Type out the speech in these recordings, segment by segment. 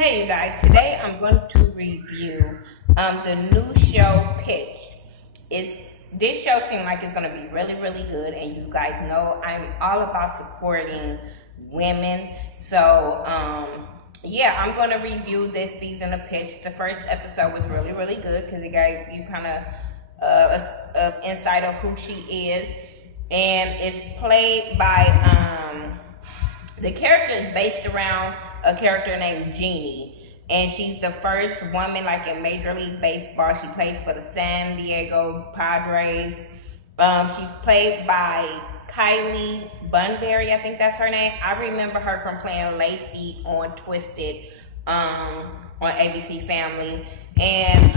Hey you guys, today I'm going to review the new show Pitch. This show seems like it's going to be really, really good, and you guys know I'm all about supporting women. So, yeah, I'm going to review this season of Pitch. The first episode was really, really good because it gave you kind of an insight of who she is, and it's played by the character is based around a character named Jeannie, and she's the first woman like in Major League Baseball. She plays for the San Diego Padres. She's played by Kylie Bunbury, I think that's her name. I remember her from playing Lacey on Twisted on ABC Family. And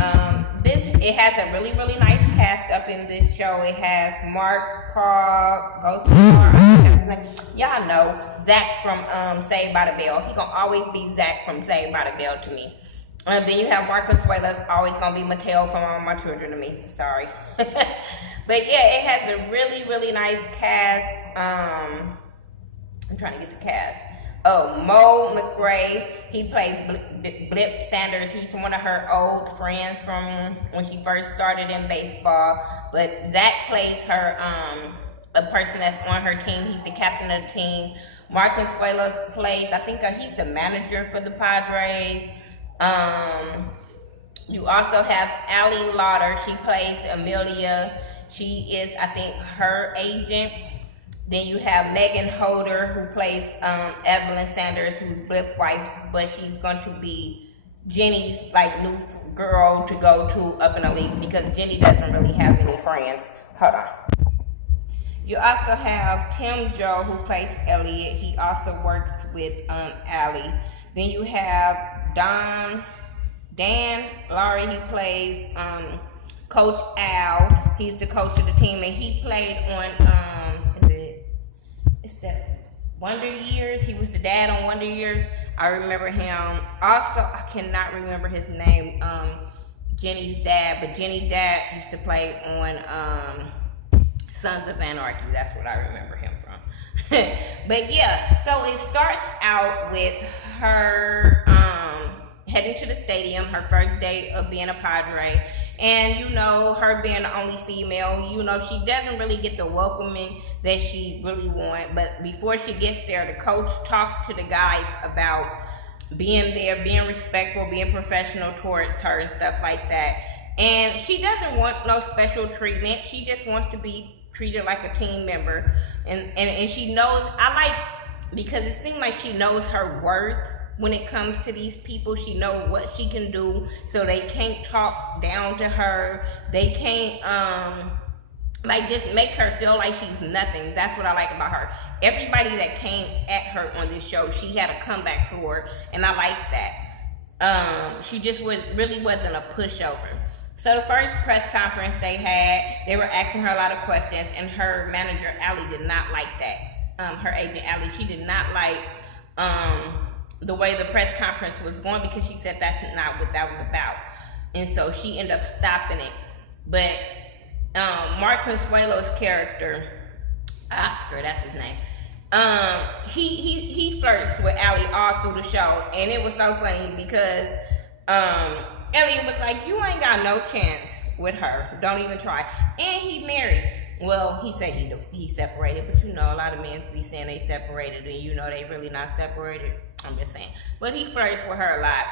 it has a really, really nice cast up in this show. It has Mark Paul, Ghost Mark, y'all know Zach from Saved by the Bell. He gonna always be Zach from Saved by the Bell to me. Then you have Marcus Wallace, always gonna be Mattel from All My Children to me. Sorry. But yeah, it has a really, really nice cast. I'm trying to get the cast. Oh, Mo McRae, he played Blip Sanders. He's one of her old friends from when she first started in baseball. But Zach plays her, a person that's on her team. He's the captain of the team. Marcus Wallace plays, I think he's the manager for the Padres. You also have Allie Lauder. She plays Amelia. She is, I think, her agent. Then you have Megan Holder, who plays Evelyn Sanders, who's Blip's wife, but she's going to be Jenny's like new girl to go to up in the league because Jenny doesn't really have any friends. Hold on. You also have Tim Joe, who plays Elliot. He also works with Allie. Then you have Dan Laurie. He plays Coach Al. He's the coach of the team, and he played on it's that Wonder Years. He was the dad on Wonder Years. I remember him. Also, I cannot remember his name. Jenny's dad, but Jenny's dad used to play on Sons of Anarchy. That's what I remember him from. But yeah, so it starts out with her heading to the stadium, her first day of being a Padre. And, you know, her being the only female, you know, she doesn't really get the welcoming that she really wants. But before she gets there, the coach talks to the guys about being there, being respectful, being professional towards her and stuff like that. And she doesn't want no special treatment. She just wants to be treated like a team member. And she knows, because it seems like she knows her worth. When it comes to these people, she knows what she can do, so they can't talk down to her. They can't just make her feel like she's nothing. That's what I like about her. Everybody that came at her on this show, she had a comeback for her, and I like that. She just really wasn't a pushover. So the first press conference they had, they were asking her a lot of questions, and her manager Allie did not like that. Her agent Allie, she did not like the way the press conference was going because she said that's not what that was about. And so she ended up stopping it. But Mark Consuelo's character, Oscar, that's his name, he flirts with Allie all through the show. And it was so funny because Elliot was like, you ain't got no chance with her. Don't even try. And he married. Well, he said he's separated, but you know, a lot of men be saying they separated, and you know they really not separated. I'm just saying. But he flirts with her a lot.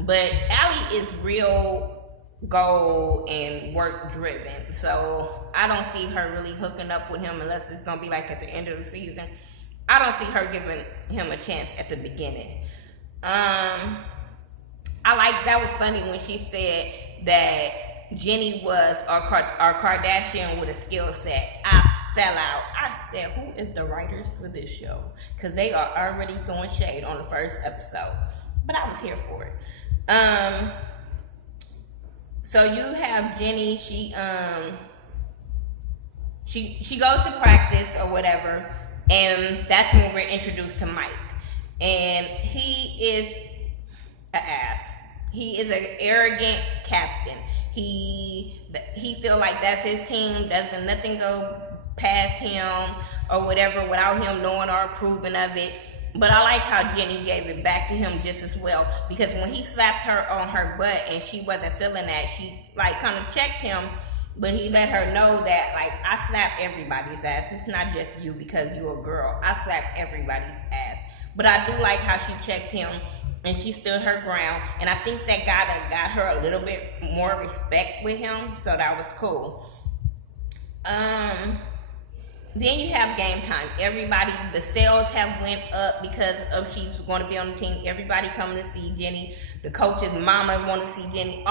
But Allie is real goal and work driven. So I don't see her really hooking up with him unless it's going to be like at the end of the season. I don't see her giving him a chance at the beginning. That was funny when she said that Jenny was our Kardashian with a skill set. I fell out. I said, who is the writers for this show? Because they are already throwing shade on the first episode. But I was here for it. So you have Jenny. She goes to practice or whatever, and that's when we're introduced to Mike. And he is an ass. He is an arrogant captain. He feel like that's his team. Doesn't nothing go past him or whatever without him knowing or approving of it. But I like how Jenny gave it back to him just as well, because when he slapped her on her butt and she wasn't feeling that, she like kind of checked him, but he let her know that like, I slap everybody's ass. It's not just you because you're a girl. I slap everybody's ass. But I do like how she checked him and she stood her ground, and I think that got her a little bit more respect with him, so that was cool. Then you have game time. Everybody, the sales have went up because of she's going to be on the team. Everybody coming to see Jenny. The coach's mama want to see Jenny.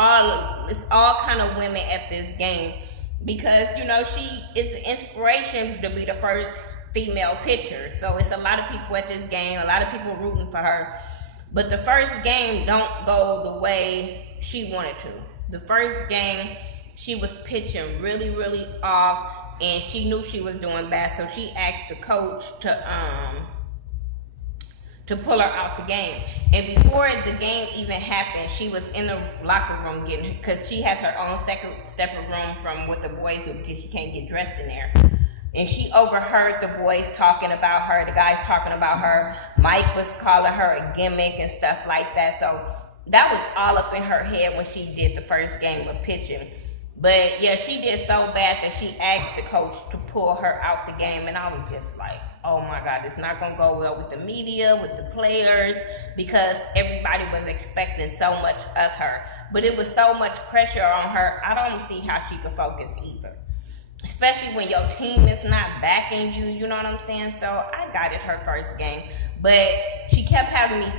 It's all kind of women at this game because, you know, she is an inspiration to be the first female pitcher. So it's a lot of people at this game. A lot of people rooting for her. But the first game don't go the way she wanted to. The first game, she was pitching really, really off. And she knew she was doing bad, so she asked the coach to pull her out the game. And before the game even happened, she was in the locker room because she has her own separate room from what the boys do because she can't get dressed in there. And she overheard the boys talking about her, the guys talking about her. Mike was calling her a gimmick and stuff like that. So that was all up in her head when she did the first game of pitching. But yeah, she did so bad that she asked the coach to pull her out the game. And I was just like, oh my God, it's not going to go well with the media, with the players, because everybody was expecting so much of her. But it was so much pressure on her, I don't see how she could focus either. Especially when your team is not backing you, you know what I'm saying? So I got it her first game. But she kept having these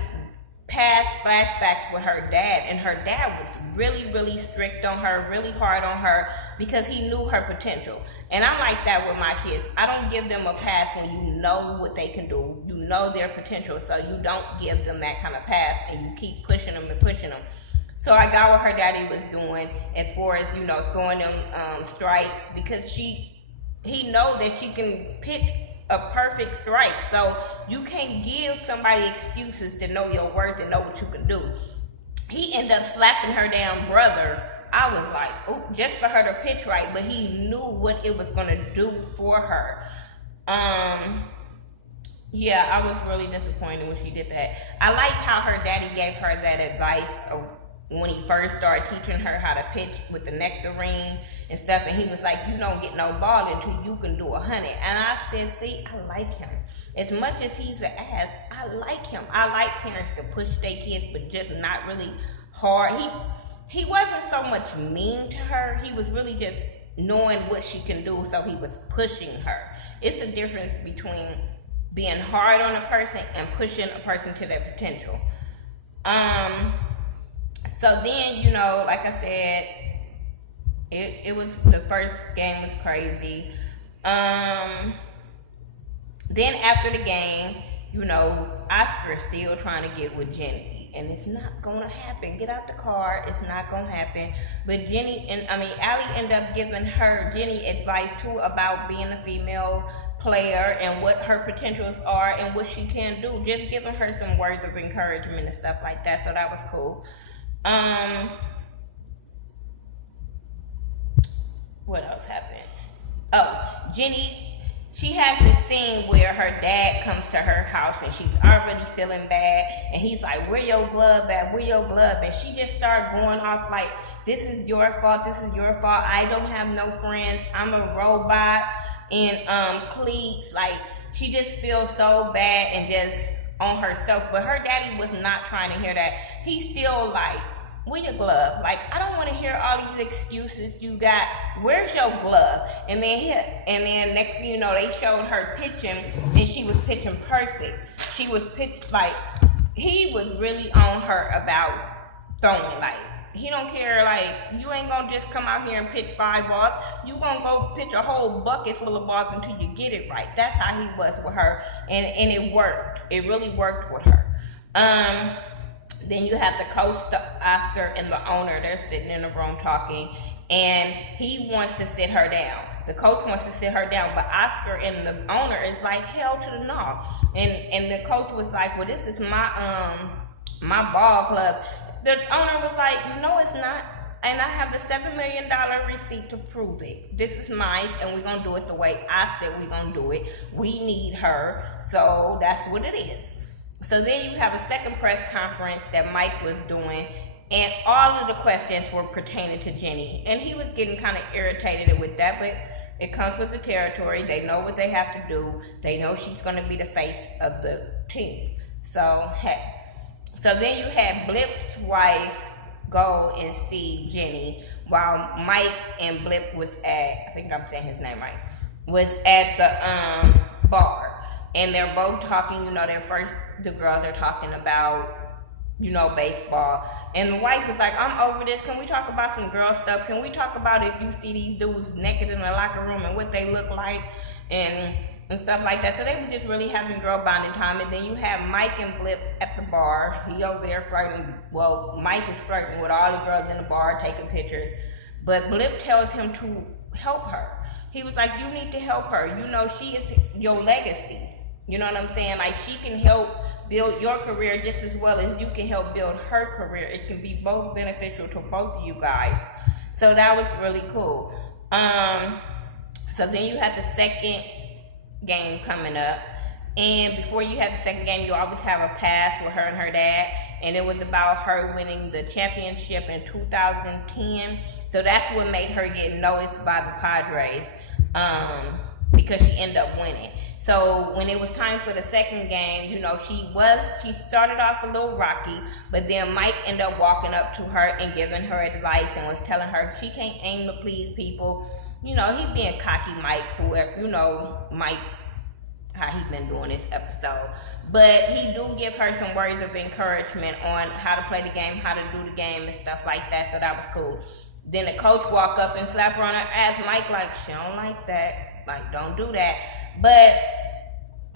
past flashbacks with her dad, and her dad was really, really strict on her, really hard on her, because he knew her potential. And I'm like that with my kids. I don't give them a pass when you know what they can do, you know their potential, so you don't give them that kind of pass and you keep pushing them and pushing them. So I got what her daddy was doing as far as, you know, throwing them strikes, because he knows that she can pitch a perfect strike. So you can't give somebody excuses to know your worth and know what you can do. He ended up slapping her damn brother. I was like, oh, just for her to pitch right, but he knew what it was going to do for her. Yeah, I was really disappointed when she did that. I liked how her daddy gave her that advice when he first started teaching her how to pitch with the nectarine and stuff, and he was like, you don't get no ball until you can do 100. And I said, see, I like him. As much as he's an ass, I like him. I like parents to push their kids, but just not really hard. He wasn't so much mean to her. He was really just knowing what she can do, so he was pushing her. It's a difference between being hard on a person and pushing a person to their potential. So then, you know, like I said, it was, the first game was crazy. Then after the game, you know, Oscar is still trying to get with Jenny, and it's not gonna happen. Get out the car, it's not gonna happen. But Allie ended up giving Jenny advice too about being a female player and what her potentials are and what she can do. Just giving her some words of encouragement and stuff like that. So that was cool. What else happened? Oh, Jenny, she has this scene where her dad comes to her house and she's already feeling bad, and he's like, where your glove at? Where your glove? And she just started going off like, this is your fault, this is your fault, I don't have no friends, I'm a robot in cleats. Like, she just feels so bad and just on herself. But her daddy was not trying to hear that. He's still like, where your glove? Like, I don't want to hear all these excuses you got. Where's your glove? And then next thing you know, they showed her pitching, and she was pitching perfect. She was like, he was really on her about throwing. Like, he don't care. Like, you ain't gonna just come out here and pitch 5 balls. You gonna go pitch a whole bucket full of balls until you get it right. That's how he was with her, and it worked. It really worked with her. Then you have the coach, the Oscar, and the owner. They're sitting in the room talking, and he wants to sit her down. The coach wants to sit her down, but Oscar and the owner is like, hell to the no. And the coach was like, well, this is my ball club. The owner was like, no, it's not. And I have the $7 million receipt to prove it. This is mine, and we're going to do it the way I said we're going to do it. We need her, so that's what it is. So then you have a second press conference that Mike was doing, and all of the questions were pertaining to Jenny. And he was getting kind of irritated with that, but it comes with the territory. They know what they have to do. They know she's going to be the face of the team. So, heck. So then you had Blip's wife go and see Jenny while Mike and Blip was at, I think I'm saying his name right, was at the bar. And they're both talking, the girls are talking about, baseball. And the wife was like, I'm over this. Can we talk about some girl stuff? Can we talk about if you see these dudes naked in the locker room and what they look like and stuff like that? So they were just really having girl bonding time. And then you have Mike and Blip at the bar. He over there flirting. Well, Mike is flirting with all the girls in the bar, taking pictures. But Blip tells him to help her. He was like, you need to help her. She is your legacy. You know what I'm saying? Like, she can help build your career just as well as you can help build her career. It can be both beneficial to both of you guys. So that was really cool. So then you had the second game coming up. And before you had the second game, you always have a pass with her and her dad. And it was about her winning the championship in 2010. So that's what made her get noticed by the Padres. Because she ended up winning. So when it was time for the second game, she started off a little rocky, but then Mike ended up walking up to her and giving her advice and was telling her she can't aim to please people. He being cocky Mike, whoever, Mike, how he been doing this episode. But he do give her some words of encouragement on how to play the game, how to do the game and stuff like that, so that was cool. Then the coach walked up and slapped her on her ass. Mike like, she don't like that. Like, don't do that. But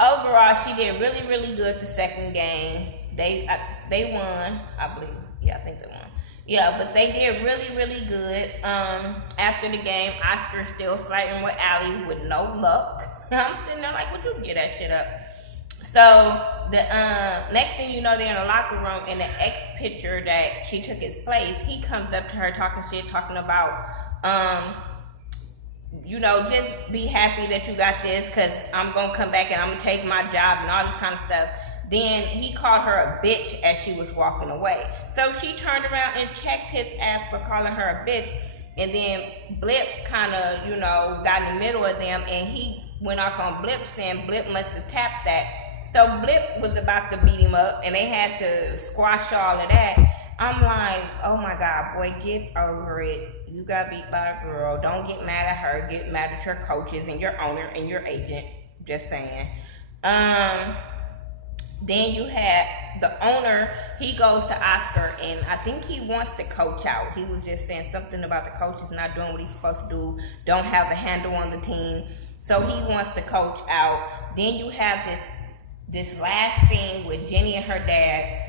overall, she did really, really good the second game. They won, I believe. Yeah, I think they won. Yeah, but they did really, really good. After the game, Oscar's still fighting with Allie with no luck. I'm sitting there like, would you get that shit up? So the next thing you know, they're in the locker room, and the ex-pitcher that she took his place, he comes up to her talking shit, talking about just be happy that you got this, because I'm going to come back and I'm going to take my job and all this kind of stuff. Then he called her a bitch as she was walking away. So she turned around and checked his ass for calling her a bitch. And then Blip kind of, got in the middle of them, and he went off on Blip saying Blip must have tapped that. So Blip was about to beat him up, and they had to squash all of that. I'm like, oh my God, boy, get over it. You got beat by a girl. Don't get mad at her. Get mad at your coaches and your owner and your agent. Just saying. Then you had the owner. He goes to Oscar, and I think he wants to coach out. He was just saying something about the coaches not doing what he's supposed to do. Don't have the handle on the team. So he wants to coach out. Then you have this last scene with Jenny and her dad,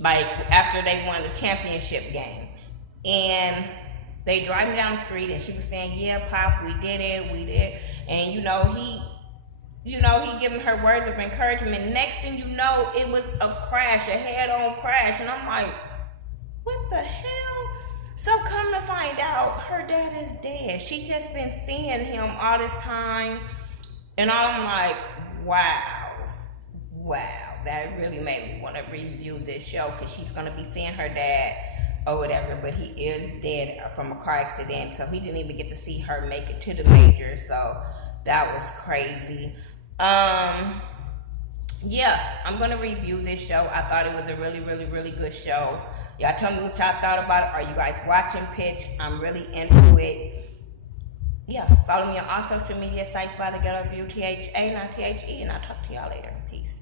like after they won the championship game. And they driving down the street, and she was saying, yeah, Pop, we did it. And he giving her words of encouragement. Next thing you know, it was a crash, a head-on crash. And I'm like, what the hell? So come to find out, her dad is dead. She just been seeing him all this time. And I'm like, wow. That really made me want to review this show, because she's going to be seeing her dad or whatever, but he is dead from a car accident, so he didn't even get to see her make it to the major, so that was crazy. Yeah, I'm going to review this show. I thought it was a really, really, really good show. Y'all tell me what y'all thought about it. Are you guys watching Pitch? I'm really into it. Yeah, follow me on all social media sites by Thaghettoview, THA, not THE, and I'll talk to y'all later. Peace.